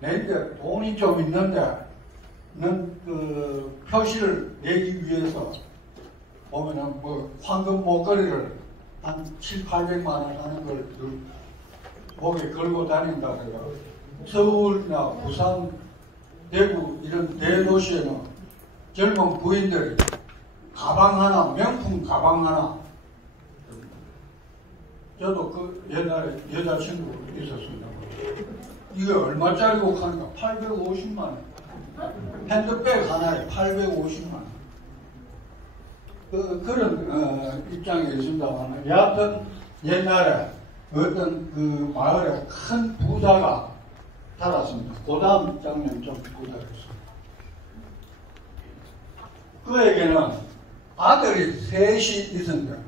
내인데 돈이 좀 있는데 그 표시를 내기 위해서 보면은 뭐 황금 목걸이를 한 7, 800만 원 하는 걸 목에 걸고 다닌다 그래가 서울이나 부산, 대구 이런 대도시에는 젊은 부인들이 가방 하나, 명품 가방 하나. 저도 그 옛날에 여자친구 있었습니다. 이게 얼마짜리고 하니까 850만 원. 핸드백 하나에 850만 원. 그런 입장이 있습니다만, 여하튼 옛날에 어떤 그 마을에 큰 부자가 살았습니다. 그 다음 장면 좀 보자겠습니다. 그에게는 아들이 셋이 있었는데,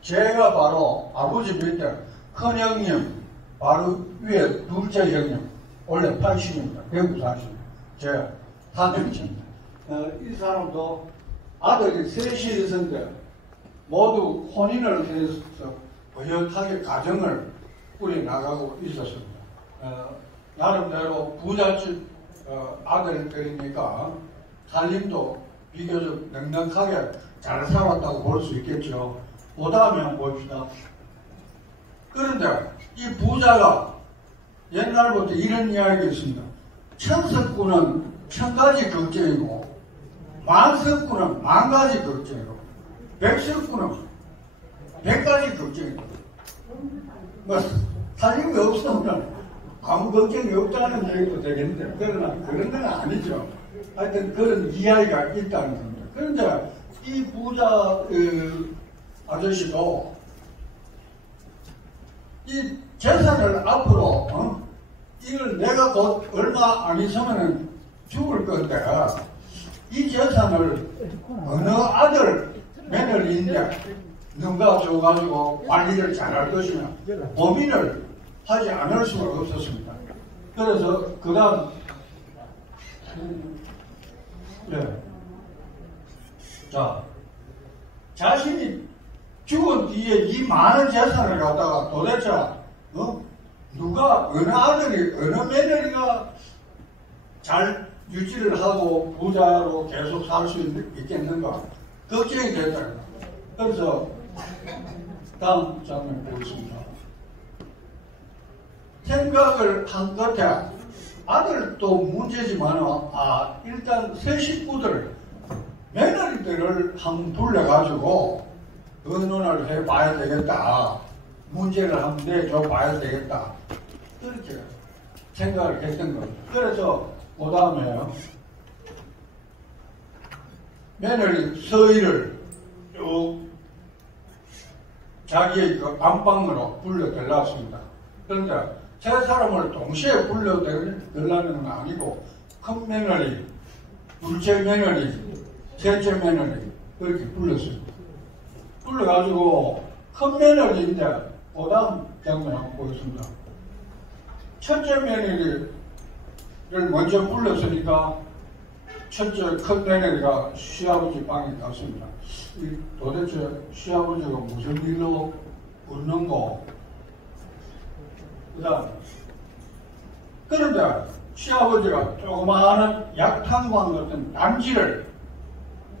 제가 바로 아버지 밑에 큰 형님, 바로 위에 둘째 형님, 원래 80입니다. 대구 사십니다. 제가 사정입니다. 이 사람도 아들이 셋이 있었는데 모두 혼인을 해서 부역하게 가정을 꾸려나가고 있었습니다. 나름대로 부잣집 아들들이니까 살림도 비교적 넉넉하게 잘 살았다고 볼 수 있겠죠. 그 다음에 한번 봅시다. 그런데 이 부자가 옛날부터 이런 이야기가 있습니다. 천석군은 1000가지 걱정이고 만석군은 10,000가지 걱정이고 백석군은 100가지 걱정이고 뭐 살림이 없으면 아무 걱정이 없다는 얘기도 되겠는데 그러나 그런 건 아니죠. 하여튼 그런 이야기가 있다는 겁니다. 그런데 이 부자 아저씨도 이 재산을 앞으로 이걸 내가 곧 얼마 안 있으면 죽을 건데 이 재산을 어느 아들 며느리인데 누가 줘가지고 관리를 잘할 것이냐 고민을 하지 않을 수가 없었습니다. 그래서 그 다음 자 자신이 죽은 뒤에 이 많은 재산을 갖다가 도대체 누가 어느 아들이 어느 며느리가 잘 유지를 하고 부자로 계속 살 수 있겠는가 걱정이 됐다. 그래서 다음 장면 보겠습니다. 생각을 한 끝에 아들도 문제지만 일단 새 식구들 며느리들을 한번 불러가지고 의논을 해봐야 되겠다. 문제를 한번 내줘봐야 되겠다. 그렇게 생각을 했던 거죠. 그래서 그 다음에 며느리 서희를 쭉 자기의 그 안방으로 불러들였습니다. 그런데 세 사람을 동시에 불러들라는 건 아니고 큰 며느리, 둘째 며느리, 셋째 며느리 그렇게 불렀습니다. 불러가지고 큰 며느리인데 그 다음 장면 한번 보겠습니다. 첫째 며느리를 먼저 불렀으니까 첫째 큰 며느리가 시아버지 방에 갔습니다. 도대체 시아버지가 무슨 일로 웃는고? 그런데 시아버지가 조그마한 약탕광 같은 단지를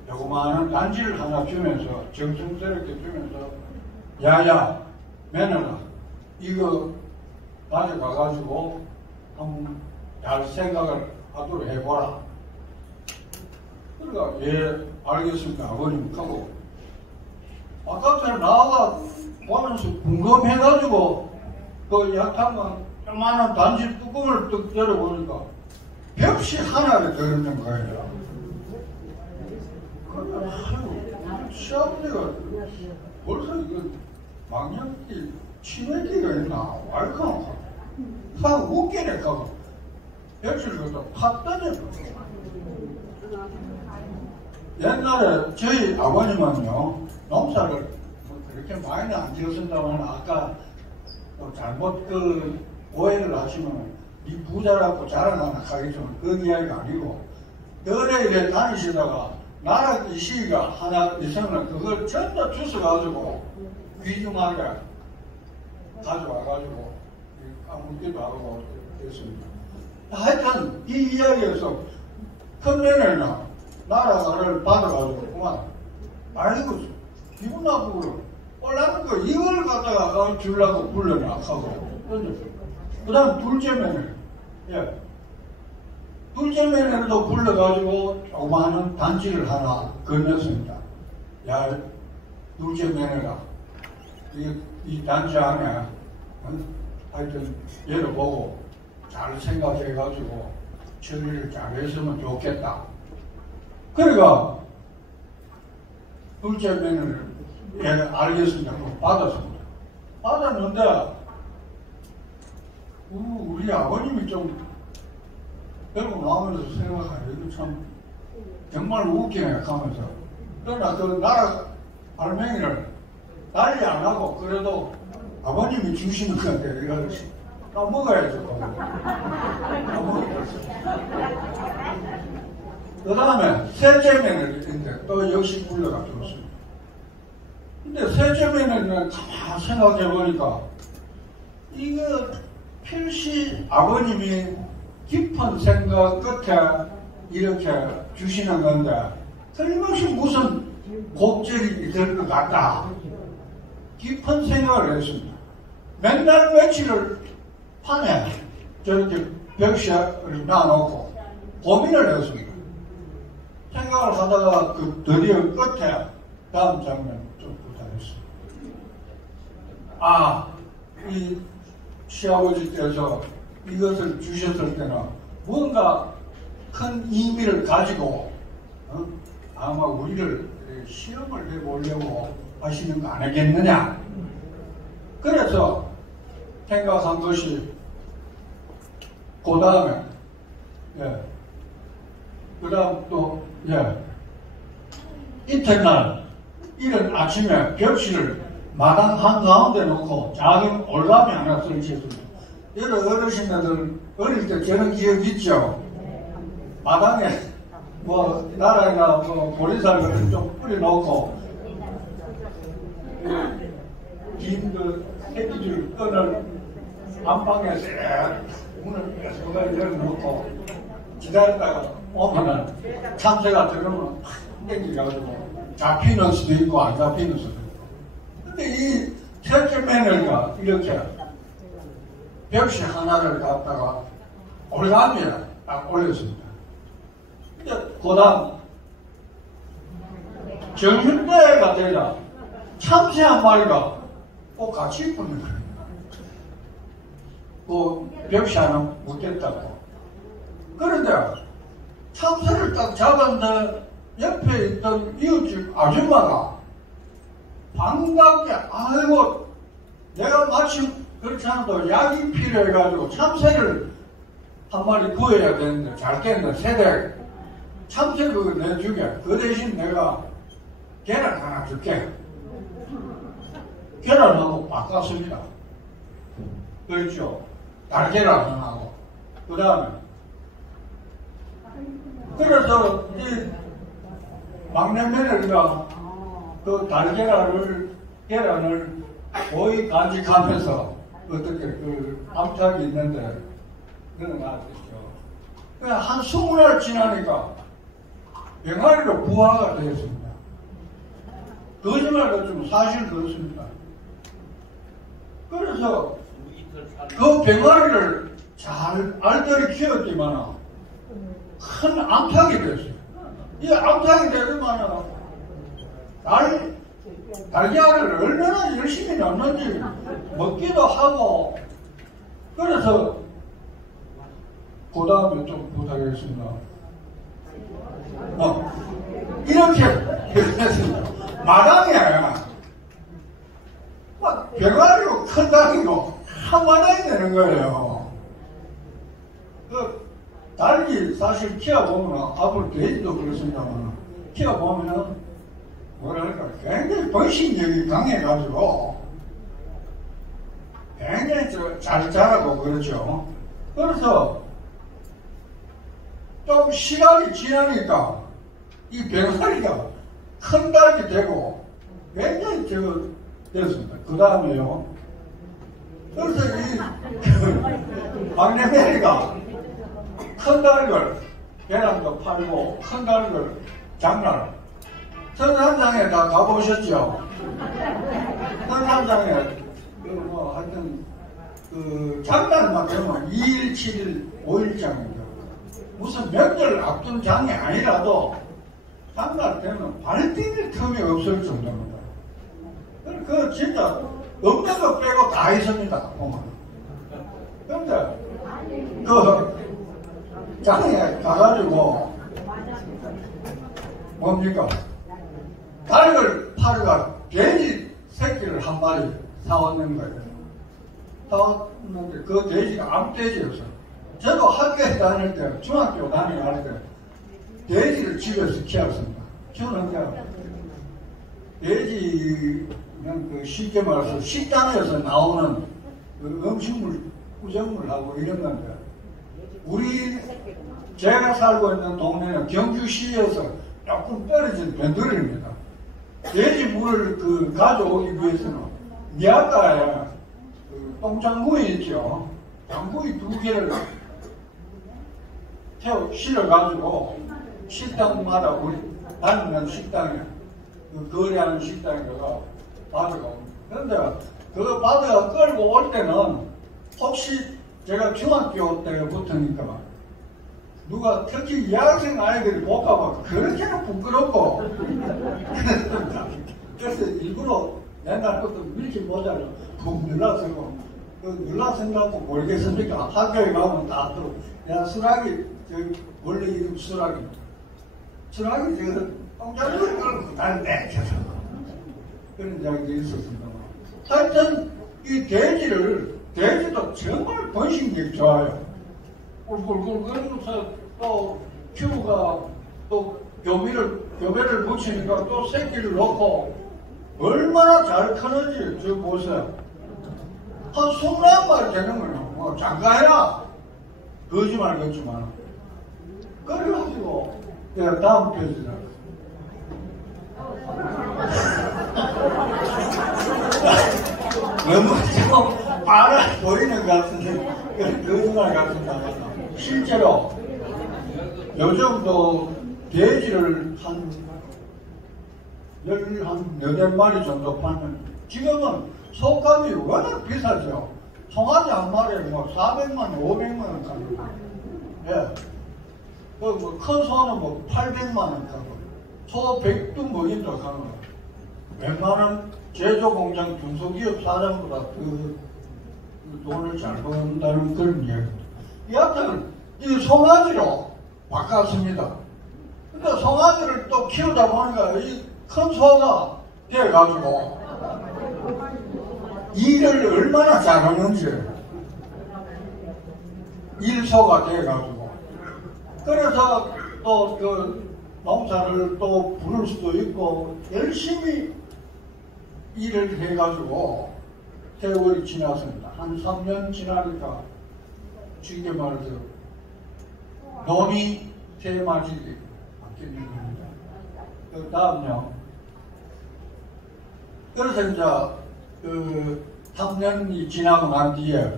조그마한 단지를 하나 주면서 정성스럽게 주면서 야야 며느라 이거 가져가가지고 한번 잘 생각을 하도록 해보라. 그러니까 예 알겠습니다 아버님 하고 아까 전에 나와가 보면서 궁금해가지고 그 약탕광 조그마한 단지 뚜껑을 뚝 열어보니까 벽시 하나를 들었는 거예요. 시아버지가 벌써 이거 망령기 치매기가 있나 왈캉 한 웃기네 가고 벽시를 갖다 팍 던져. 옛날에 저희 아버님은요 농사를 그렇게 많이는 안 지었습니다만 아까 잘못 오해를 하시면 이 부자라고 자랑하나 하겠지만 그런 이야기가 아니고 열에 다니시다가 나라 이 시기가 하나 있으면 그걸 전부 주워가지고 귀중하게 가져와가지고 아무기도 하고 그랬습니다. 하여튼 이 이야기에서 큰면에는 나라를 받아가지고 그만 아이고 기분 나쁘고 올라는 거 이걸 갖다가 주려고 불러나가고 그 다음 둘째 며느리 둘째 며느리도 불러가지고 조그마한 단지를 하나 건넸습니다. 야 둘째 며느리가 이 단지 안에 하여튼 열어보고 잘 생각해가지고 처리를 잘했으면 좋겠다. 그러니까 둘째 며느리 알겠습니다. 받았습니다. 받았는데 우리 아버님이 좀 결국 나오면서 생각하니 이거 참 정말 웃기네 하면서 그러나 그 나라 알맹이를 난리 안 하고 그래도 아버님이 주시는 건데 이거 나 먹어야죠. 나 먹어야죠. 그 다음에 셋째 며느리인데 또 역시 불러가 들었습니다. 근데 셋째 며느리는 가만 생각해 보니까 이거 필시 아버님이 깊은 생각 끝에 이렇게 주시는 건데 틀림없이 무슨 곡절이 될 것 같다. 깊은 생각을 했습니다. 맨날 며칠을 판에 저렇게 벽시를 놔놓고 고민을 했습니다. 생각을 하다가 그 드디어 끝에 다음 장면 좀 부탁했습니다. 이 시아버지께서 이것을 주셨을 때는 뭔가 큰 의미를 가지고 아마 우리를 시험을 해보려고 하시는 거 아니겠느냐. 그래서 생각한 것이 그 다음에 그 다음 또 이튿날 이른 아침에 벽실을 마당 한가운데 놓고 작은 올가미 하나 설치했습니다. 여러 어르신들 어릴 때 저런 기억 있죠? 마당에 나라나 보리쌀을 좀 뿌려놓고 긴 새끼줄 끈을 안방에 쎄 문을 빼서 열어놓고 기다렸다가 오면은 참새가 들어오면 땡기가지고 잡히는 수도 있고 안 잡히는 수도 있고. 근데 이 셋째 며느리가 이렇게 벽시 하나를 갖다가 올가미에 딱 올렸습니다. 근데 그 다음 정신대가 되자 참새 한 마리가 꼭 같이 붙는 거예요. 그 벽시 하나 묻겠다고. 그런데 참새를 딱 잡았는데 옆에 있던 이웃집 아줌마가 반갑게 아이고 내가 마침 그렇지 않아도 약이 필요해가지고 참새를 한 마리 구해야 되는데 잘 깼는데 새댁 참새 그거 내주게. 그 대신 내가 계란 하나 줄게. 계란하고 바꿨습니다. 그렇죠. 달계란 하나 하고. 그 다음에 그래서 이 막내 며느리가 그 계란을 거의 간직하면서 어떻게 그 암탉이 있는데 그런 거 아시죠? 그냥 한 20날 지나니까 병아리로 부화가 되었습니다. 거짓말 같지만 사실 그렇습니다. 그래서 그 병아리를 잘 알뜰히 키웠지만 큰 암탉이 됐어요. 이 암탉이 되더만 달걀을 얼마나 열심히 넣는지 먹기도 하고. 그래서 그 다음에 좀 부탁하겠습니다. 이렇게 했습니다. 마당에 병아리로 큰 닭이고 한 마당이 되는 거예요. 그 닭이 사실 키워보면 앞으로 돼지도 그렇습니다만 키워보면은 뭐랄까 굉장히 번식력이 강해가지고 굉장히 잘 자라고 그렇죠. 그래서 좀 시간이 지나니까 이 병아리가 큰 닭이 되고 굉장히 됐습니다. 그 다음에요. 그래서 이 막내 며느리가 큰 달걀, 계란도 팔고, 큰 달걀, 장날. 선산장에 다 가보셨죠? 선산장에, 하여튼, 장날만 되면 2일, 7일, 5일장이죠. 무슨 명절 앞둔 장이 아니라도, 장날 되면 발 디딜 틈이 없을 정도입니다. 그 진짜 없는 거 빼고 다 있습니다. 보면. 그런데 그 장에 가가지고 뭡니까? 닭을 팔아가 돼지 새끼를 한 마리 사왔는 거예요. 사왔는데 그 돼지가 암돼지였어요. 저도 학교에 다닐 때, 중학교 다닐 때 돼지를 집에서 키웠습니다. 키우는데 돼지는 그 쉽게 말해서 식당에서 나오는 그 음식물, 구정물하고 이런 건데, 제가 살고 있는 동네는 경주시에서 조금 떨어진 변두리입니다. 돼지 물을 가져오기 위해서는 미아가에 똥장구이 있죠. 장구이 2개를 실어가지고 식당마다 우리 다니는 식당에 거래하는 식당에 가져가고, 그런데 그거 받아가 끌고 올 때는 혹시 제가 중학교 때부터니까 누가 특히 여학생 아이들이 볼까봐 그렇게는 부끄럽고 그래서 일부러 옛날부터 밀지 못하려 푹 눌러서고 눌러서고 모르겠습니까? 학교에 가면 다 또 야 수락이 원래 이름 수락입니다. 수락이 똥장구를 끌고 다닌대 계속 그런 이야기가 있었습니다. 하여튼 이 돼지도 정말 번식력이 좋아요. 꿀꿀꿀 그러면서 또 큐가 또 교배를 붙이니까 또 새끼를 넣고 얼마나 잘 크는지 저 보세요. 한 20마리 되는 거예요. 뭐 잠깐이야 거짓말 같지만 그래가지고 내가 다음 페이지라 너무 좀 빨아 보이는 것 같은데 거짓말 같은다. 실제로 요즘도 돼지를 한 18마리 정도 팔면 지금은 소값이 워낙 비싸죠. 송아지 한 마리에 뭐 400만 원, 500만 원 가고, 예. 큰 소는 뭐 800만 원 가고, 소 100두 먹인도 가고, 웬만한 제조공장 중소기업 사장보다 그 돈을 잘 번다는 그런 이야기입니다. 여하튼 이 송아지로 바꿨습니다. 근데 송아지를 또 키우다 보니까 이 큰 소가 돼가지고 일을 얼마나 잘하는지 일소가 돼가지고 그래서 또 그 농사를 또 부를 수도 있고 열심히 일을 해가지고 세월이 지났습니다. 한 3년 지나니까 쉽게 말해서 놈이 새맞이게 바뀌는 겁니다. 그 다음요. 그래서 이제 3년이 지나고 난 뒤에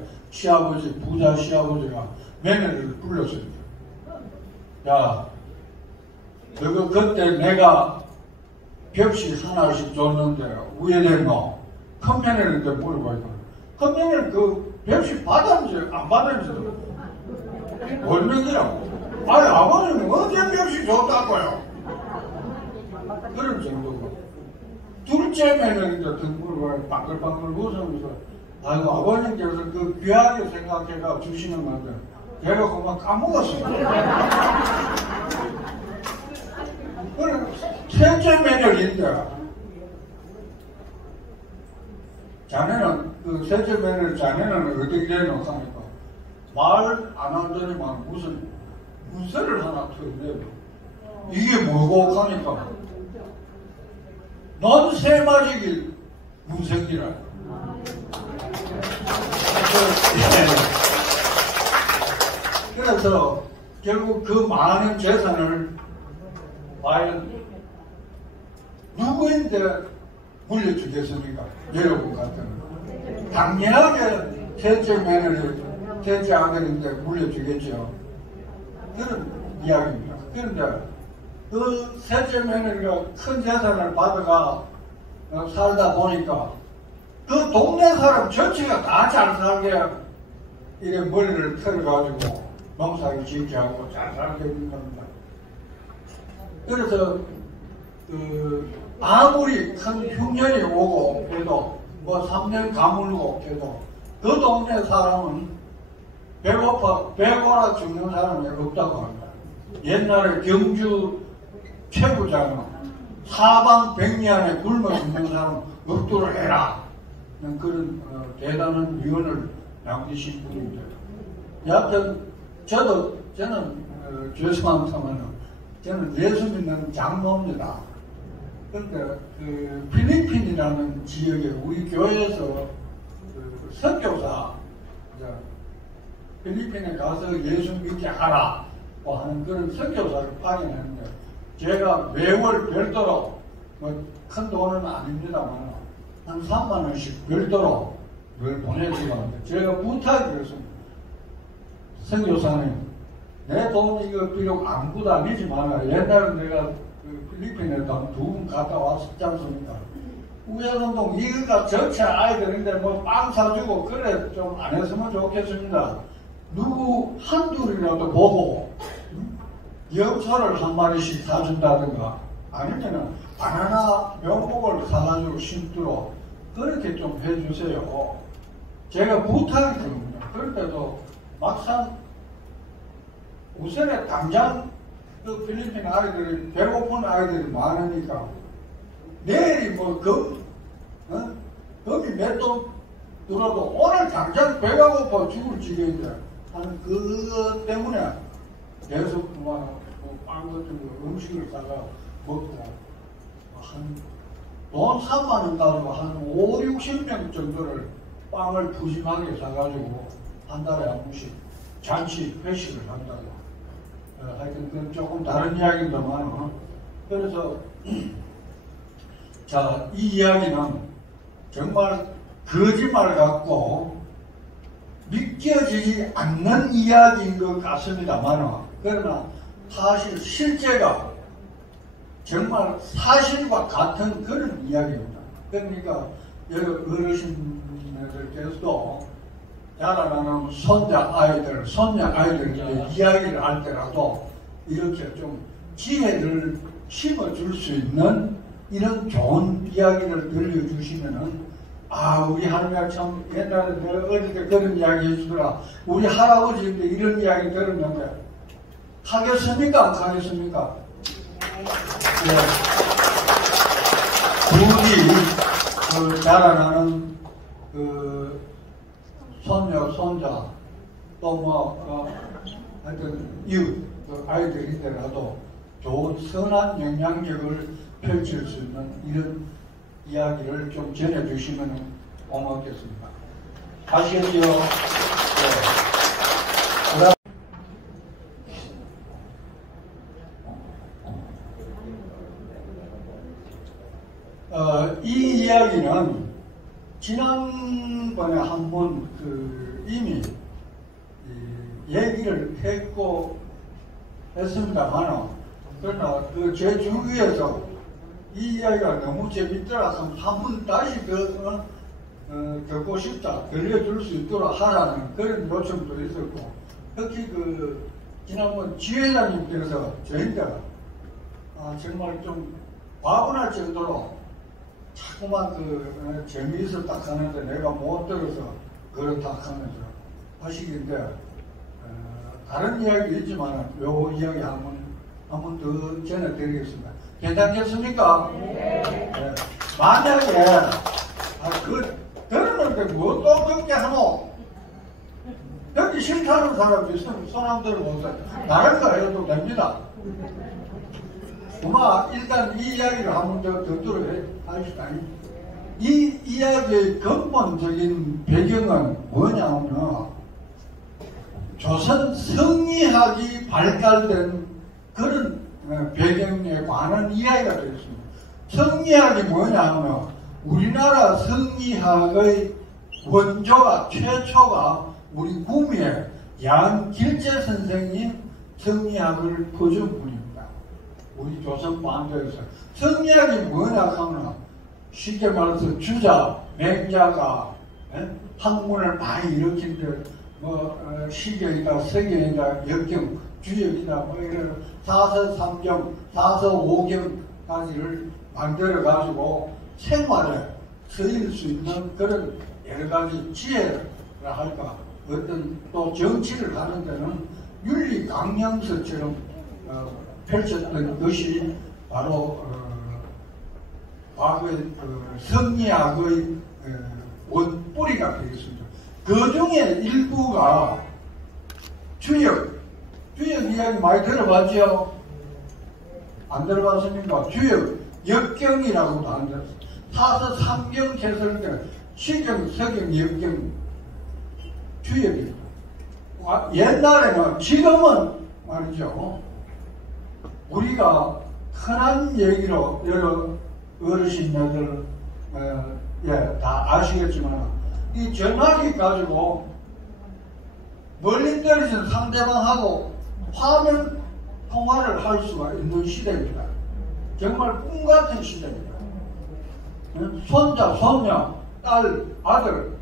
부자 시아버지가 며느리를 불렀습니다. 야, 너가 그때 내가 벽시 하나씩 줬는데 우회됐노? 큰 며느리한테 물어보니까 큰 며느리 그 벽시 받았는지 안 받았는지도 모르겠더라고. 아니 아버님은 언제 벽시 줬다고요? 그런 정도고. 둘째 며느리도 등불을 방글방글 웃으면서 아이고 아버님께서 그 귀하게 생각해가 주시는 건데 제가 그만 까먹었습니다. 그럼 셋째 며느리인데 자네는 그 셋째 며느리 자네는 어떻게 되노 하니까 말 안 하더니만 무슨 문서를 하나 틀어내요. 이게 뭐고 하니까 넌 새맞이길 문생기라. 그래서 결국 그 많은 재산을 과연 누구인데 물려주겠습니까? 여러분 같은 당연하게 셋째 며느리, 셋째 아들인데 물려주겠죠. 그런 이야기입니다. 그런데 그 셋째 며느리가 큰 재산을 받아가 살다 보니까 그 동네 사람 전체가 다 잘 살게 이래 머리를 털어가지고 농사를 짓게 하고 잘 살게 되는 겁니다. 그래서 아무리 큰 흉년이 오고 해도 뭐 3년 가물고 해도 그 동네 사람은 배고라 죽는 사람이 없다고 합니다. 옛날에 경주 최부장은 사방백리안에 굶어 죽는 사람 없도록 해라. 그런 대단한 위언을 남기신 분입니다. 여하튼 저는 죄송합니다만 저는 예수 믿는 장로입니다. 그런데 그 필리핀이라는 지역에 우리 교회에서 선교사 필리핀에 가서 예수 믿게 하라고 하는 그런 선교사를 파견했는데 제가 매월 별도로 뭐 큰 돈은 아닙니다만 한 3만 원씩 별도로 늘 보내주고 하는데 제가 부탁이 그랬습니다. 선교사님 내 돈 이거 비록 안고 다니지 마라. 옛날에 내가 그 필리핀에 두 번 갔다 왔었지 않습니까? 우연운동 이거가 전체 아이들인데 뭐 빵 사주고 그래 좀 안 했으면 좋겠습니다. 누구 한둘이라도 보고 염소를 한 마리씩 사준다든가 아니면은 바나나 명목을 사가지고 심도록 그렇게 좀 해주세요. 제가 부탁이 드립니다. 그런데도 막상 우선에 당장 그 필리핀 아이들이 배고픈 아이들이 많으니까 내일이 뭐 금이 몇 돈 들어도 오늘 당장 배가 고파 죽을 지경인데 하는 그것 때문에 계속 빵 같은 거 음식을 사가 먹고 돈 3만 원 가지고 한 5, 60명 정도를 빵을 푸짐하게 사가지고 한 달에 한 번씩 잔치 회식을 한다고. 하여튼 그건 조금 다른 이야기입니다만 그래서 자, 이 이야기는 정말 거짓말 같고 믿겨지지 않는 이야기인 것 같습니다만 그러나 사실 실제가 정말 사실과 같은 그런 이야기입니다. 그러니까 여러 어르신들께서도 자라나는 손자 아이들, 손녀 아이들에게 이야기를 할 때라도 이렇게 좀 지혜를 심어줄 수 있는 이런 좋은 이야기를 들려주시면은 우리 할머니가 참 옛날에 내가 어릴 때 그런 이야기 해주더라. 우리 할아버지인데 이런 이야기 들었는데 하겠습니까? 안 하겠습니까? 네. 둘이 자라나는 손녀, 손자 또 하여튼 이웃 아이들이더라도 좋은 선한 영향력을 펼칠 수 있는 이런 이야기를 좀 전해주시면 고맙겠습니다. 아시겠지요? 네. 이 이야기는 지난번에 한번 이미 얘기를 했고 했습니다만 그러나 제 주위에서 이 이야기가 너무 재밌더라 한번 다시 듣고 싶다 들려줄 수 있도록 하라는 그런 요청도 있었고 특히 지난번 지회장님께서 저희가 정말 좀 과분할 정도로 자꾸만 재미있었다 하는데 내가 못 들어서 그렇다 하면서 하시길래 다른 이야기 있지만 요 이야기 한번 더 전해드리겠습니다. 괜찮겠습니까? 네. 만약에 들었는데 뭐 또 그렇게 하노? 듣기 싫다는 사람이 있으면 손 한번 들어보세요. 다른 거 해도 됩니다. 일단 이 이야기를 한번 더 듣도록 하십시다. 이 이야기의 근본적인 배경은 뭐냐면 조선 성리학이 발달된 그런 배경에 관한 이야기가 되겠습니다. 성리학이 뭐냐면 우리나라 성리학의 원조가 최초가 우리 구미의 양길재 선생님 성리학을 퍼준 분입니다. 우리 조선 반도에서. 성리학이 뭐냐 하면 쉽게 말해서 주자, 맹자가 학문을 많이 일으킨데 시경이다, 서경이다, 역경, 주역이다, 이런 사서삼경, 사서오경까지를 만들어가지고 생활에 쓰일 수 있는 그런 여러 가지 지혜라 할까, 어떤 또 정치를 하는 데는 윤리 강령서처럼 펼쳤던 것이 바로 과거의 성리학의 원뿌리가 되겠습니다. 그 중에 일부가 주역 이야기 많이 들어봤죠? 안 들어봤습니까? 주역, 역경이라고도 안 들었어요. 사서 삼경 개설때 시경, 서경, 역경, 주역입니다. 옛날에는, 지금은 말이죠, 우리가 흔한 얘기로 여러 어르신들 다 아시겠지만 이 전화기 가지고 멀리 떨어진 상대방하고 화면 통화를 할 수가 있는 시대입니다. 정말 꿈 같은 시대입니다. 손자, 손녀, 딸, 아들,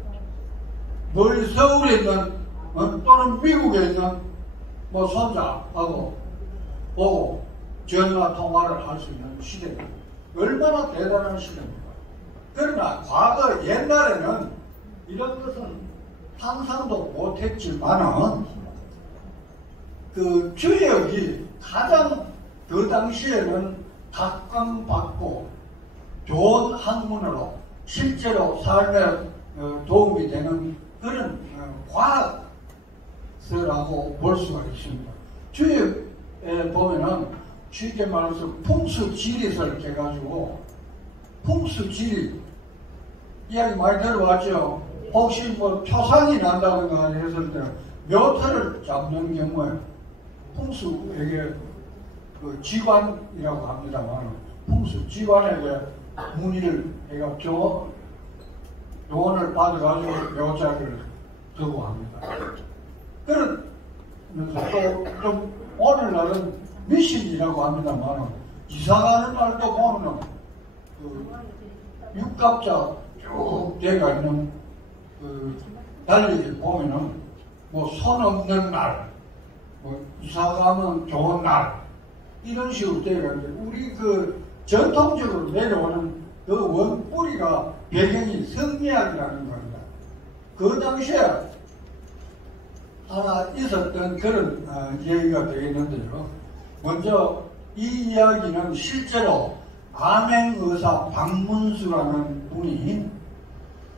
멀리 서울에 있는 또는 미국에 있는 손자하고 보고 전화 통화를 할 수 있는 시대입니다. 얼마나 대단한 시대입니까? 그러나 과거 옛날에는 이런 것은 상상도 못했지만은 그 주역이 가장 그 당시에는 각광받고 좋은 학문으로 실제로 삶에 도움이 되는 그런 과학서라고 볼 수가 있습니다. 주역에 보면은 쉽게 말해서 풍수지리설 해가지고 풍수지리 이야기 많이 들어봤죠. 혹시 초상이 난다든가 했을 때 묘터를 잡는 경우에 풍수에게 그 지관이라고 합니다만 풍수 지관에게 문의를 해가 조언을 받아가지고 묘자를 두고 합니다. 그러면서 또 좀 오늘날은 미신이라고 합니다만 이사가는 날도 보면은 그 육갑자 쭉 되어 있는 그 달리기 보면은 손 없는 날, 이사가면 좋은 날 이런 식으로 되어 있는데 우리 그 전통적으로 내려오는 그 원뿌리가 배경이 성리학이라는 겁니다. 그 당시에 하나 있었던 그런 얘기가 되겠는데요. 먼저 이 이야기는 실제로 암행의사 박문수라는 분이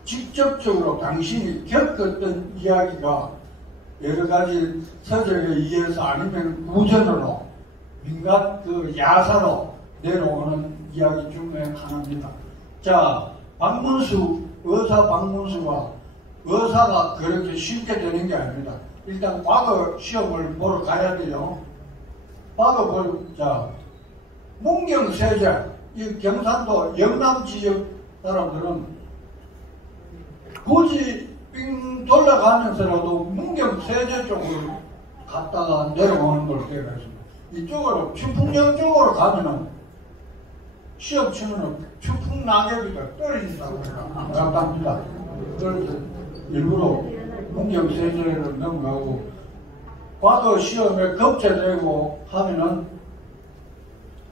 직접적으로 당신이 겪었던 이야기가 여러 가지 서적에 의해서 아니면 우전으로 민간 그 야사로 내려오는 이야기 중에 하나입니다. 자, 의사 박문수가 의사가 그렇게 쉽게 되는 게 아닙니다. 일단 과거 시험을 보러 가야 돼요. 과거 자, 문경세제, 이 경상도 영남 지역 사람들은 굳이 빙 돌아가면서라도 문경세제 쪽으로 갔다가 내려오는 걸 때가 있습니다. 이쪽으로 추풍령 쪽으로 가면은 시험 치면은 추풍 낙엽이 떨어진다고 합니다. 그래서 일부러 문경세제를 넘어가고 과거 시험에 겁제되고 하면은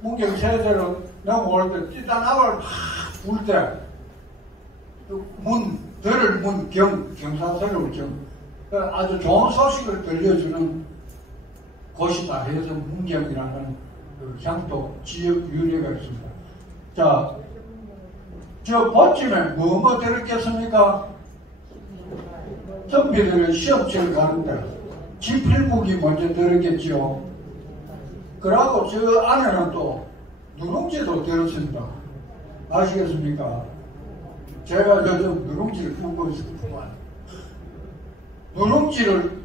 문경세제로 넘어올 때 띠단압을 막 불 때 들을 경사스러울 아주 좋은 소식을 들려주는 곳이다 해서 문경이라는 그 향토 지역 유래가 있습니다. 자, 저 보쯤에 뭐 들었겠습니까? 선비들은 시험치를 가는데 지필국이 먼저 들었겠죠. 그러고 저 안에는 또 누룽지도 들었습니다. 아시겠습니까? 제가 요즘 누룽지를 굽고 있습니다. 누룽지를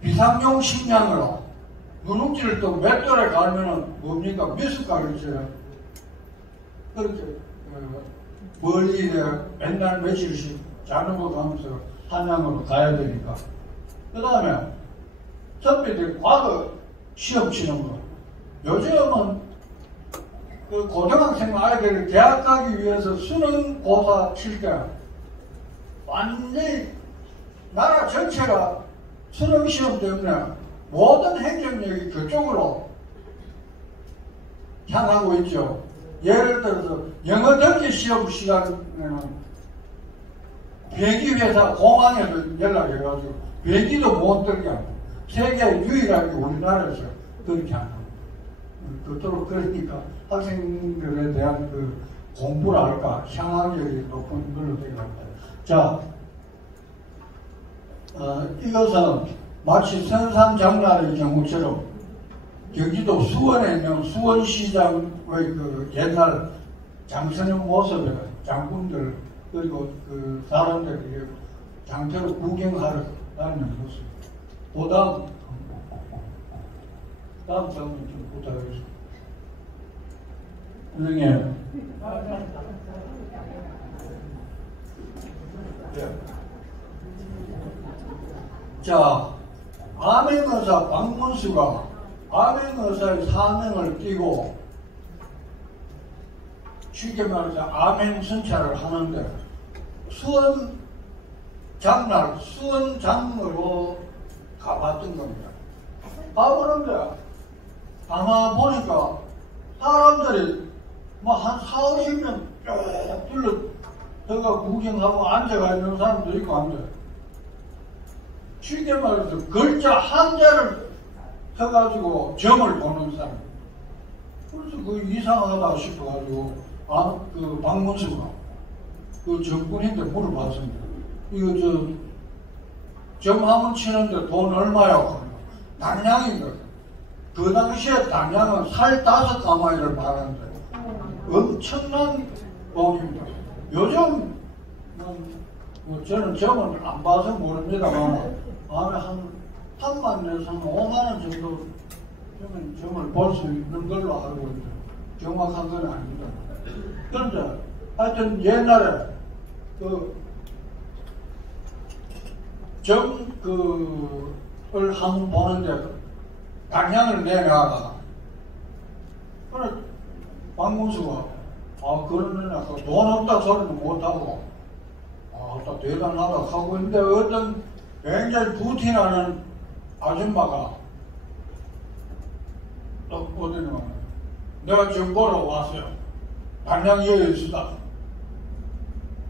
비상용 식량으로 누룽지를 또 맷돌에 갈면은 뭡니까? 미숫가루처럼 그렇게 멀리 맨날 며칠씩 자는 거 가면서 한양으로 가야 되니까. 그 다음에 선배들 과거 시험 치는 거. 요즘은 그 고등학생 아이들을 대학 가기 위해서 수능 고사 칠 때 완전히 나라 전체가 수능 시험 때문에 모든 행정력이 그쪽으로 향하고 있죠. 예를 들어서 영어 전기 시험 시간에는 비행기 회사 공항에서 연락해가지고 비행기도 못 들게 하고 세계 유일하게 우리나라에서 그렇게 하는 거예요. 그토록 그러니까 학생들에 대한 그 공부랄까 향학력이 높은 걸로 되어 갑니다. 자, 이것은 마치 선산장날의 경우처럼 경기도 수원에 있는 수원시장의 그 옛날 장서는 모습에 장군들 그리고 그 사람들이 장터로 구경하러 다니는 모습. 그 다음 장면 좀 부탁드리겠습니다. 선생님. 자, 암행의사 박문수가 암행의사의 사명을 띠고 쉽게 말해서 암행순찰을 하는데 수원 장으로 가봤던 겁니다. 가보는데 아마 보니까 사람들이 뭐 한 40명 쭉 둘러 들어가 구경하고 앉아가 있는 사람도 있고 한데 쉽게 말해서 글자 한자를 써가지고 점을 보는 사람. 그래서 그 이상하다 싶어가지고 그 박문수가 그 정군인데 물어봤습니다. 이거 점 한번 치는데 돈 얼마야? 당량인 거예요. 그 당시에 당량은 살 5가마니를 말하는데 엄청난 돈입니다. 요즘 뭐 저는 점을 안 봐서 모릅니다만 안에 한 3만 내에서 한 5만 원 정도 점을 볼 수 있는 걸로 알고 있는데 정확한 건 아닙니다. 그런데 하여튼 옛날에 을 한번 보는데 당량을 내놔라. 그래 박문수가 그러면 돈 없다 소리는 못하고 또 대단하다 하고 있는데 어떤 굉장히 부티나는 아줌마가 또 어디냐면 내가 지금 보러 왔어요. 당장 여유 있으다.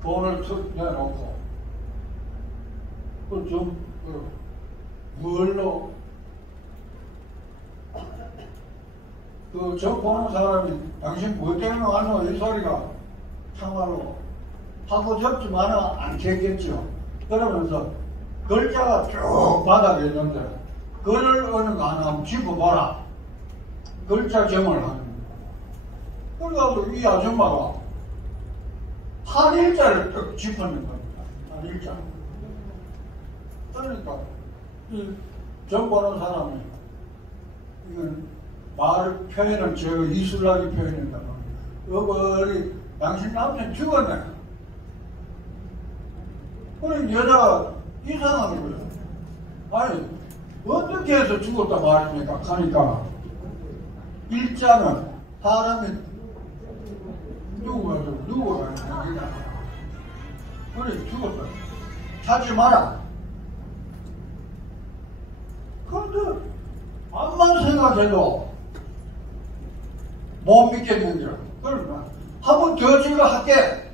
돈을 툭 내놓고 뭘로 저 보는 사람이 당신 뭐 때문에 왔노? 이 소리가 참말로 하고 접지만은 않겠겠죠. 그러면서 글자가 쭉 바닥에 있는데 글을 어느 거 하나 한번 짚어봐라. 글자 점을 하는 거예요. 그래가지고 이 아줌마가 한일자를 딱 짚어낸 겁니다. 한일자. 그러니까 이 점 보는 사람이 이건 말 표현을 저 이술나게 표현한다. 여벌이 당신 남편 죽었네. 그럼 여자가 이상하게 그래요. 아니 어떻게 해서 죽었다 말입니까? 하니까 일자는 사람이 누구가 아니라 그래 죽었다. 찾지 마라. 그런데 암만 생각해도 못 믿겠는 거야. 그러나 한 번 더 주려 할게.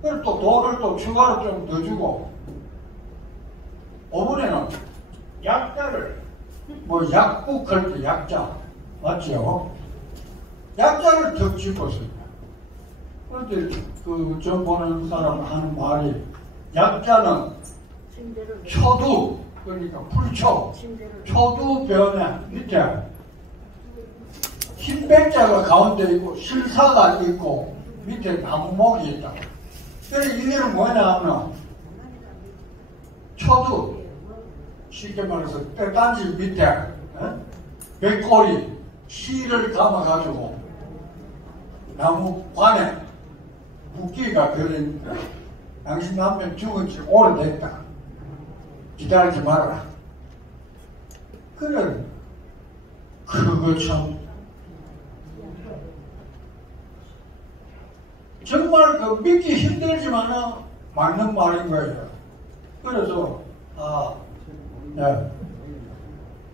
그래서 또 돈을 또 추가로 좀 더 주고 어머니는 약자를 뭐 약국할 때 약자 맞죠? 약자를 더 짚었습니다. 그런데 그 점 보는 사람 하는 말이 약자는 초두 그러니까 풀초 초두 변에 밑에 흰백자가 가운데 있고 실사가 있고 밑에 나무목이 있다. 그래서 이게는 뭐냐 하면 초두 쉽게 말해서 때단지 밑에 백골이 실을 감아가지고 나무 관에 묶기가 걸린 당신 남편 죽은 지 오래됐다. 기다리지 말아라. 그래, 그거 참 정말 그 믿기 힘들지만은 맞는 말인 거예요. 그래서 네,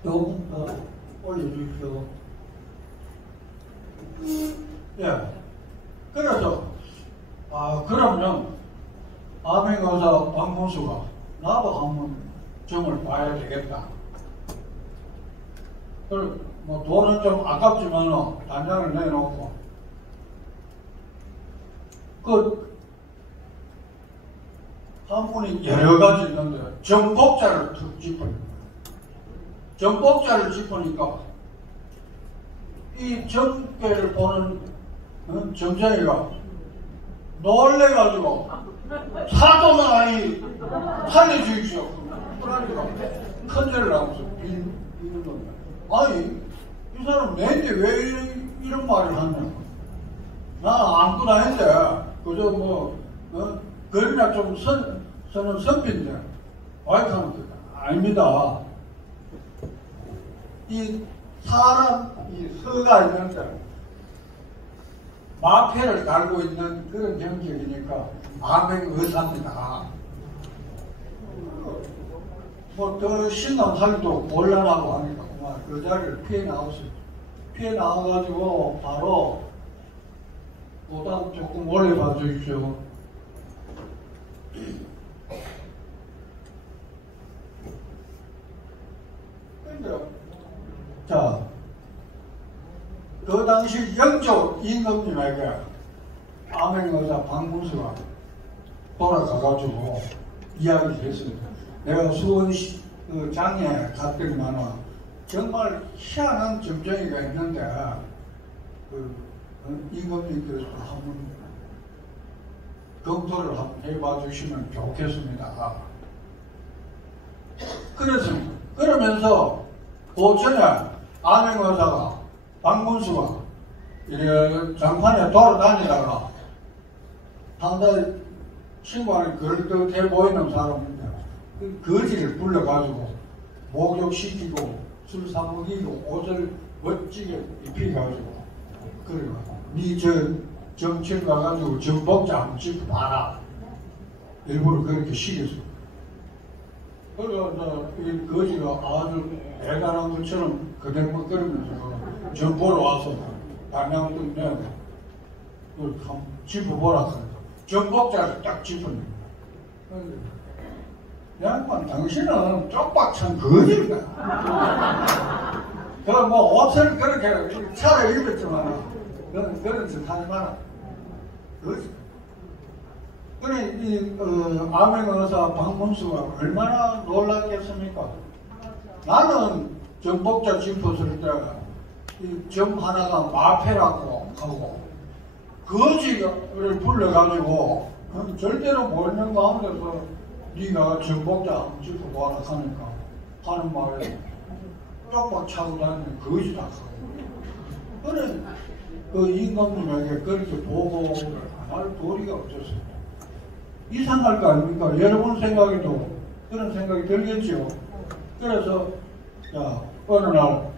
조금 더 올려주십시오. 예, 그래서 그러면 암행의사 박문수가 나도 한번 점을 봐야 되겠다. 뭐 돈은 좀 아깝지만은 단장을 내놓고 한문이 여러 가지 있는데 정복자를 툭 짚어요. 정복자를 짚으니까 이 정계를 보는 점쟁이가 놀래가지고 사도나이 살려주십시오. 그러니까 큰절을 하면서 비는 겁니다. 아니 이 사람 내인데 왜 이런 말을 하냐. 나 아무것도 아닌데 그저 그러나 좀 서는 선비인데 와이프는 아닙니다. 이 사람 이 서가 있는데 마패를 달고 있는 그런 경격이니까 암행의사입니다. 뭐 더 신앙하기도 곤란하고 하니까 그 자리를 피해 나왔어요. 피해 나와가지고 바로 보다 조금 오래 봐주십시오. 자, 그 당시 영조 임금님에게 암행의사 박문수가 돌아가가지고 이야기를 했습니다. 내가 수원시 장에 갔더니만은 정말 희한한 점쟁이가 있는데 임금님께서 한번 검토를 한번 해봐 주시면 좋겠습니다. 그랬습니다. 그러면서 고천에 암행의사가 박문수가 이래 장판에 돌아다니다가 상당히 친구한테 그릇해 보이는 사람인데 그 거지를 불러가지고 목욕시키고 술 사먹이고 옷을 멋지게 입혀가지고 그래가 니 정칠 가가지고 정복자 한번 짚어봐라. 일부러 그렇게 시켰어. 그래서 이 거지가 아주 대단한 것처럼 그대먹거리면서 전 보러 와서 단양도 내고 한번 짚어보라 그래. 정복자를 딱 짚었네. 양반 당신은 쪽박찬 거지다. 뭐 옷을 그렇게 차려 입었지만 그런 짓 하지 마라. 거지. 그래 이 암행의사 박문수가 얼마나 놀랐겠습니까? 나는 정복자 짚었을 때 이 점 하나가 마패라고 하고 거지를 불러가지고 절대로 모르는 가운데서 네가 정복자 짚어보라 하니까 하는 말에 쪽박 차고 다니는 거지다 하고 그래 그 임금님에게 그렇게 보고를 안 할 도리가 없었습니다. 이상할 거 아닙니까? 여러분 생각에도 그런 생각이 들겠죠. 그래서 어느 날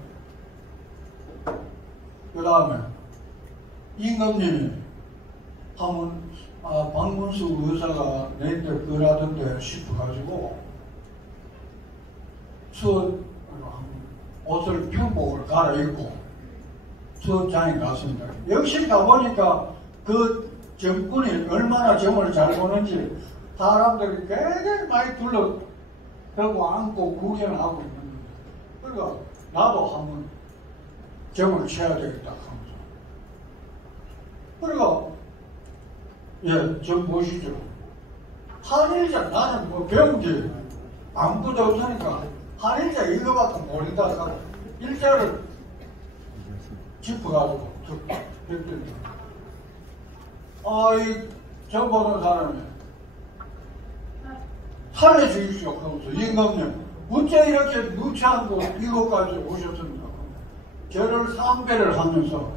그 다음에 임금님이 한번 박문수 의사가 내때 그러던데 싶어가지고 수원 옷을 평복을 갈아입고 수원장에 갔습니다. 역시 가보니까 그 정꾼이 얼마나 점을 잘 보는지 사람들이 굉장히 많이 둘러대고 앉고 구경하고 있는데 그러니까 나도 한번 점을 쳐야 되겠다 하면서 그러니까 점 보시죠. 한일자 나는 뭐 배운 게 아무것도 없으니까 한일자 이거밖에 모른다 하고 일자를 짚어가지고 했더니 이 점 보는 사람이 살려주십시오 하면서 임금님 어째 이렇게 누추한 거 이것까지 오셨습니까? 저를 상배를 하면서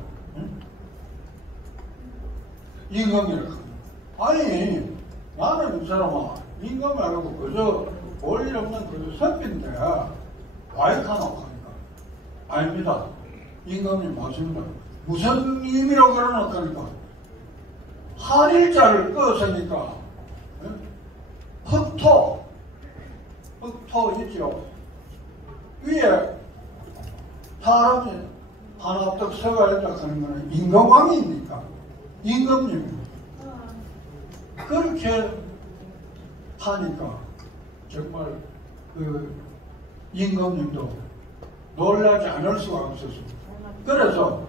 임금이라고 아니 나는 이 사람아 임금이 아니고 그저 볼일 없는 그저 선비인데 와이카노 하니까 아닙니다. 임금님 맞습니다. 무슨 의미로 그러노니까 한일자를 끄었으니까 흑토 있죠. 위에 사람이 하나 딱 서가 있다 하는 거는 임금왕입니까? 임금님. 그렇게 하니까 정말 그 임금님도 놀라지 않을 수가 없었습니다. 그래서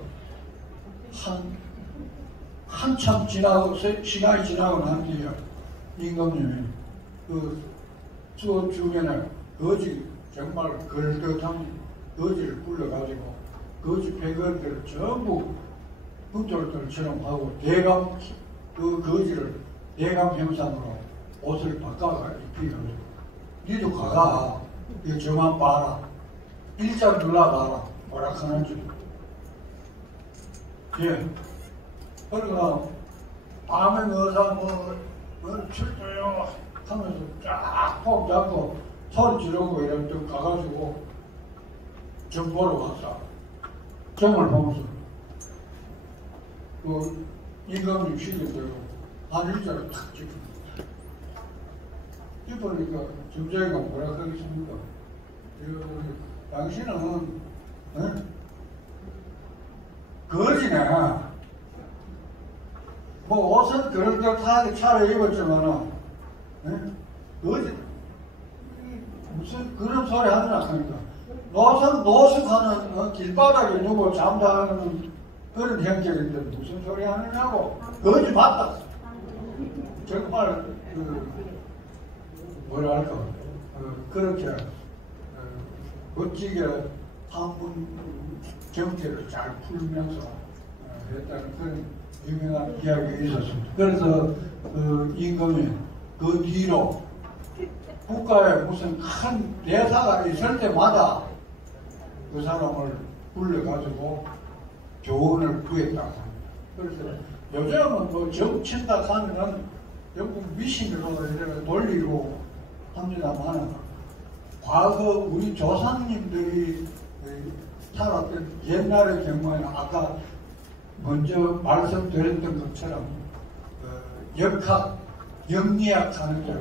한참 시간이 지나고 난 뒤에 임금님이 그 수업 주변에 거지 정말 걸듯한 거지를 불러가지고 거지 패거리들을 전부 북돌들처럼 하고 대감 그 거지를 대감 형상으로 옷을 바꿔가 입히고 니도 가가 이거 저만 봐라 일자 눌러봐라 뭐라 하는지 예 그러니까 밤에 어서 뭐 출두요 하면서 쫙폭 잡고 소리 지르고 이렇게 가가지고 점 보러 갔어. 점을 보면서 그 임금님 시켜들고 한일자를 탁 찍습니다. 이보니까 점쟁이가 뭐라 하겠습니까? 당신은 거지네. 뭐 옷은 그럴듯하게 차려입었지만은 거지 무슨 그런 소리 하느냐 하니까 노숙하는 길바닥에 누구 잠자는 그런 형제인데 무슨 소리 하느냐고 거지 맞다. 정말 뭐랄까 그렇게 멋지게 한 분 경제를 잘 풀면서 했다는 그런 유명한 이야기가 있었습니다. 그래서 그 임금이 그 뒤로 국가에 무슨 큰 대사가 있을 때마다 그 사람을 불러가지고 조언을 구했다고 합니다. 그래서 요즘은 뭐 정친다 하면은 영국 미신으로 이렇게 돌리고 합니다만 과거 우리 조상님들이 살았던 옛날의 경우에는 아까 먼저 말씀드렸던 것처럼 역학, 영리학 하는 게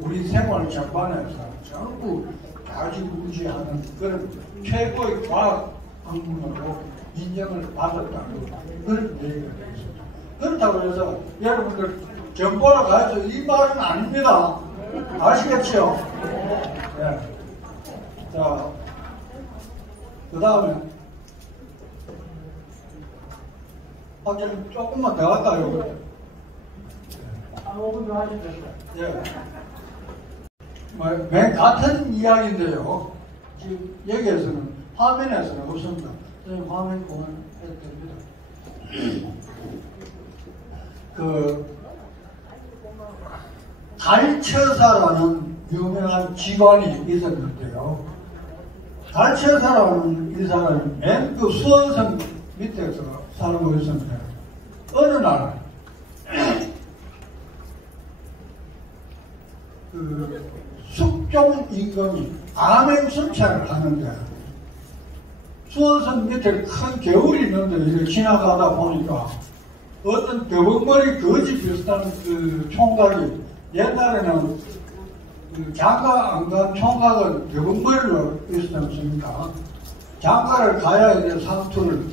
우리 생활 전반에서 전부 다지구지하는 그런 최고의 과학 학문으로 인정을 받았다는 그런 얘기가 되겠습니다. 그렇다고 해서 여러분들 정보를 가해서 이 말은 아닙니다. 아시겠죠? 네. 자, 그 다음에 확인 조금만 더 할까요? 5분 더 하시면 됩니다. 예. 맨 같은 이야기인데요. 지금 여기에서는 화면에서는 없습니다. 화면 보면 됩니다. 그 갈처사라는 유명한 기관이 있었는데요. 갈처사라는 이 사람이 맨 그 수원성 밑에서 살고 있었는데 어느 날 그 숙종 임금이 암행순찰을 하는데 수원성 밑에 큰 겨울이 있는데 이렇게 지나가다 보니까 어떤 더벅머리 거지 비슷한 그 총각이 옛날에는 그 장가 안 간 총각은 더벅머리로 있었지 않습니까? 장가를 가야 이제 상투를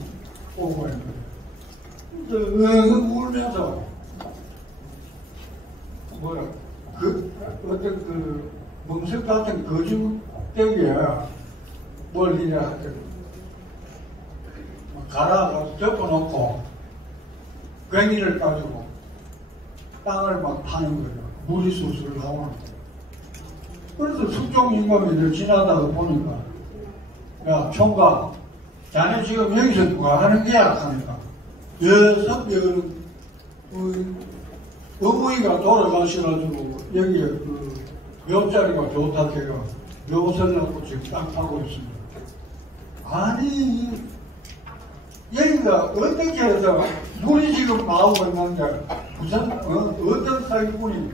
오고 있는 울면서 뭐야 어떤 그 멍석 같은 거주대기에 뭘 이래 하여튼 갈아서 덮어놓고 괭이를 가지고 땅을 막 파는 거예요. 물이 술술 나오는 거예요. 그래서 숙종 임금이 지나다가 보니까 야 총각 자네 지금 여기서 누가 하는 게야 하니까 선배는 어머니가 돌아가셔가지고 여기에 그 묘자리가 좋다 해가 묘선을 놓고 지금 땅 파고 있습니다. 아니 여기가 어떻게 해서 물이 지금 나오고 있는데 무슨 어떤 사기꾼이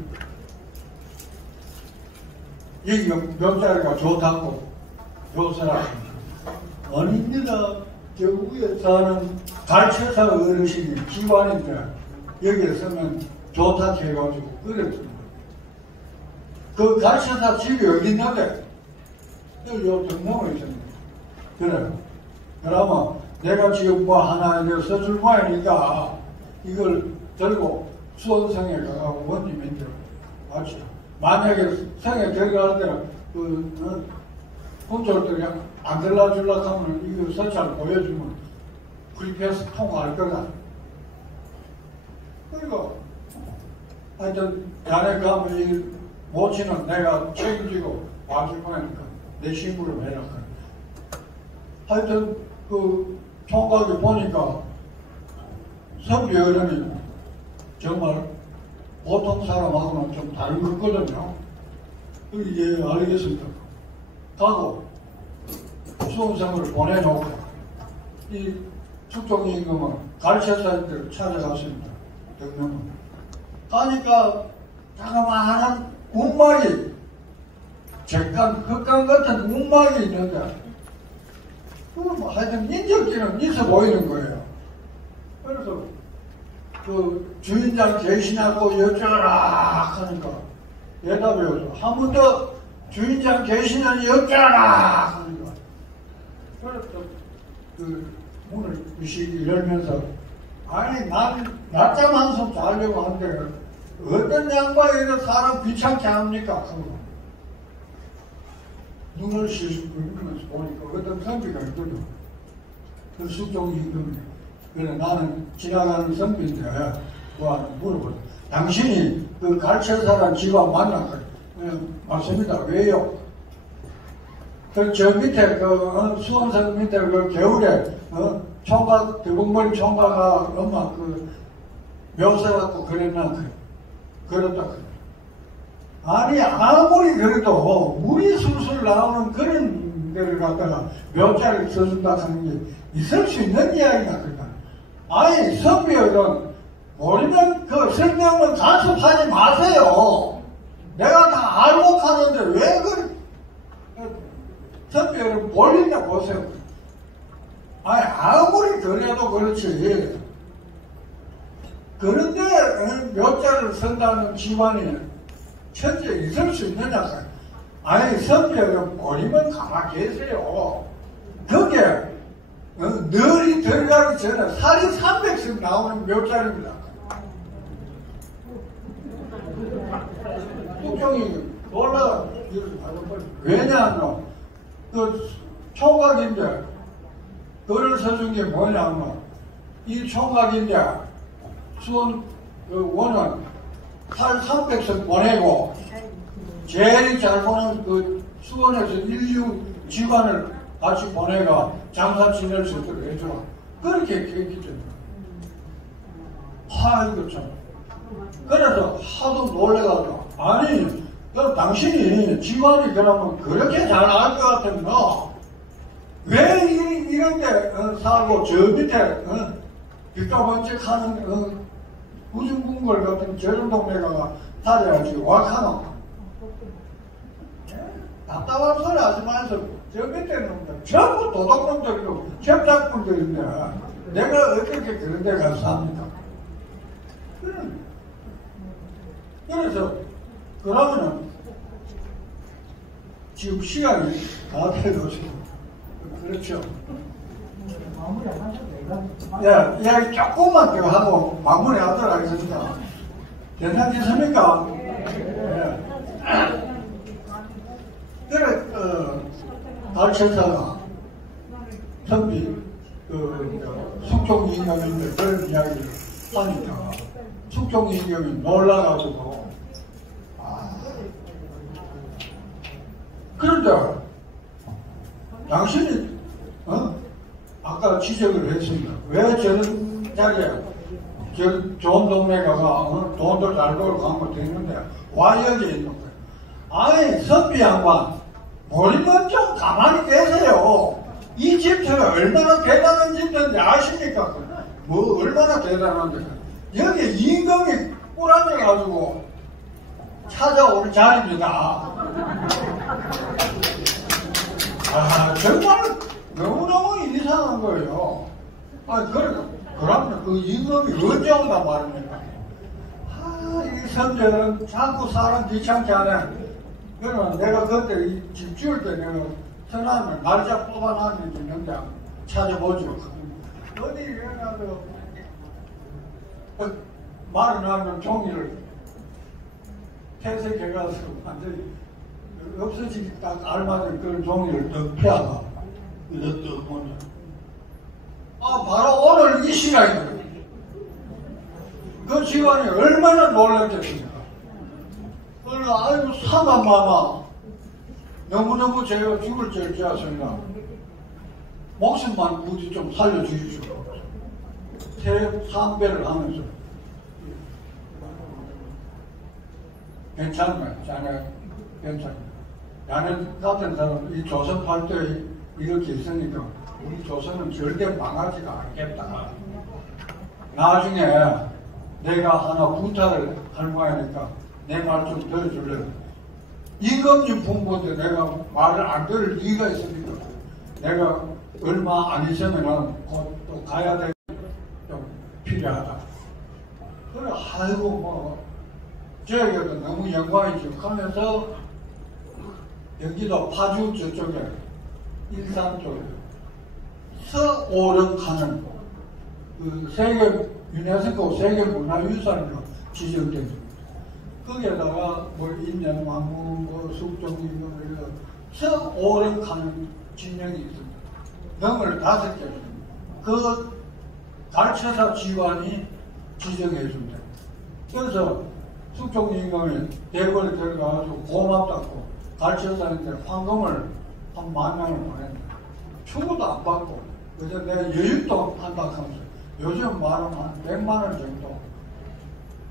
여기가 묘자리가 좋다고 묘선을 하십니다. 아닙니다. 저 위에 사는 갈채사 어르신이 기관인데 여기에 서면 좋다 해가지고 그랬습니다. 그 갈채사 집이 어디 있는데 요 등록을 있습니다. 그래. 그러면 내가 지금 뭐 하나 써줄 모양이니까 이걸 들고 수원성에 가고 원주민들 맞죠? 만약에 성에 들어갈 때는 군족들이 안 들어주려고 하면 이거 서찰 보여주면 불패해서 통과할 거다. 그리고 하여튼 안에 가면 이 모친은 내가 책임지고 와줄 거니까 내 신부로 해라. 하여튼 그 총각이 보니까 선비 어른이 정말 보통 사람하고는 좀 다른 거거든요. 예, 알겠습니다. 가고 수험생을 보내놓고 이 축종이 임금은 갈채사님들 찾아갔습니다. 등명은 가니까 자그마한 운막이 객관 흑강 같은 운막이 있는데 뭐 하여튼 인적기는 있어 보이는 거예요. 그래서 그 주인장 계시냐고 여쭤라 하니까 대답이 오죠. 한 번 더 주인장 계시냐니 여쭤라 하니까 그래서 그 문을 유식이 열면서 아니 난 낮잠 한숨 자려고 하는데 어떤 양반이 이런 사람 귀찮게 합니까? 하고 눈을 씻고 있으면서 보니까 어떤 선비가 있거든. 그 숙종이 임금이. 그래 나는 지나가는 선비인데 뭐 물어보죠. 당신이 그 갈채사람 집안 만났거든. 맞습니다. 왜요? 그 저 밑에 그 수원성 밑에 그 겨울에 총각 대공머리 총각아 엄마 그 묘사갖고 그랬나 그렇다 그래. 아니 아무리 그래도 물이 술술 나오는 그런 데를 갖다가 묘자를 써준다 하는 게 있을 수 있는 이야기가 그러니까. 아니 선비들은 모르면 그 설명은 간섭하지 마세요. 내가 다 알고 하는데 왜 그 선비들은 몰린다 보세요. 아니 아무리 그래도 그렇지. 그런데 묘자를 쓴다는 집안이 천재 있을 수 있느냐? 아니 선비들은 버리면 가만히 계세요. 그게 널이 들어가기 전에 살이 300씩 나오는 묘자입니다. 국정이 놀라 왜냐하면 그 총각인데 글을 써준 게 뭐냐면 이 총각인데 수원 그 원은 살 300석 보내고 제일 잘 보는 그 수원에서 인류 기관을 같이 보내가 장사 지낼 수 있도록 해주라. 그렇게 계획했잖아. 이거 참. 그래서 하도 놀래가지고 아니 그럼 당신이 기관이 그러면 그렇게 잘 알 것 같으면 왜 이런데 살고 저 밑에 뒷가번쩍하는 우중궁궐 같은 저런 동네가 다녀야지 와카노. 답답한 소리 하지 마세요. 저 밑에는 전부 도둑놈들이고 협작꾼들인데 내가 어떻게 그런 데 가서 삽니까? 그래서 그러면은 지금 시간이 다 돼가지고 그렇죠. 야, 이야기 조금만 더 하고 마무리하도록 하겠습니다. 괜찮겠습니까? 네. 그래, 갈채사가 선비, 숙종이 임금인데 그런 이야기를 하니까 숙종이 임금이 놀라가지고 그런데 당신이 아까 지적을 했습니다. 왜 저런 자리에 저 좋은 동네 가서 돈도 잘 벌고 하면 되는데 와 여기 있는 거예요. 아니 선비 양반 버리면 좀 가만히 계세요. 이 집터가 얼마나 대단한 집인지 아십니까? 뭐 얼마나 대단한데 여기 임금이 꾸라져가지고 찾아올 자리입니다. 정말 너무너무 이상한 거예요. 그러면 그 임금이 언제 온단 말입니까? 이 선제는 자꾸 사람 귀찮게 하네. 그러면 내가 그때 집 지을 때 내가 전화하면 날짜 뽑아놨는지 있는데 찾아보죠. 어디 해가지고 말을 하면 종이를 퇴색해가서 완전히 없어지기 딱 알맞은 그런 종이를 더 펴가 이렇게 보니 바로 오늘 이 시간이거든요. 그 시간이 얼마나 놀랐겠습니까? 그래서 아이고 사과마마 너무너무 제가 죽을 죄를 지었습니다. 목숨만 부디 좀 살려주십시오. 삼배를 하면서 괜찮네, 자네 괜찮네. 나는 같은 사람 이 조선 팔도에 이렇게 있으니까 우리 조선은 절대 망하지가 않겠다. 나중에 내가 하나 부탁을 할 모양이니까 내 말 좀 들어줄래? 임금님 부모인데 내가 말을 안 들을 이유가 있습니까? 내가 얼마 안 있으면은 곧 또 가야 될 좀 필요하다. 그래, 아이고, 저에게도 너무 영광이죠. 하면서 여기도 파주 저쪽에 일산 쪽에 서오릉하는 그 세계 유네스코 세계문화유산으로 지정됩니다. 거기에다가 인연왕후, 숙종이고 서오릉하는 진영이 있습니다. 명을 5개 있습니다. 그 갈채사 지관이 지정해 줍니다. 그래서 숙종임금이 대궐에 들어가가지고 고맙다고 갈채사한테 황금을 한 10,000원을 보냈는데 추구도 안 받고 그래서 내가 여윳도 한다 하면서 요즘 말하면 한 100만원 정도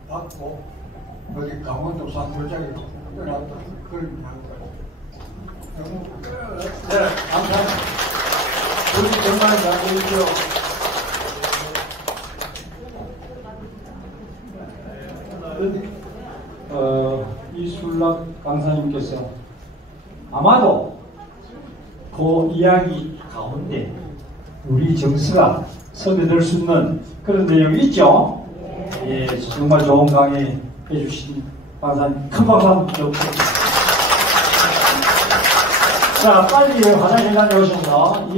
받고 거기 강원도 산골짜기로 떠났다 그런 이야기가 네, 감사합니다. 우리 정말 잘 보이죠. 이술락 강사님께서 아마도 그 이야기 가운데 우리 정서가 스며들 수 있는 그런 내용이 있죠. 예, 정말 좋은 강의 해주신 강사님 큰 박수 한번 주십시오. 자, 빨리 화장실 다녀오셔서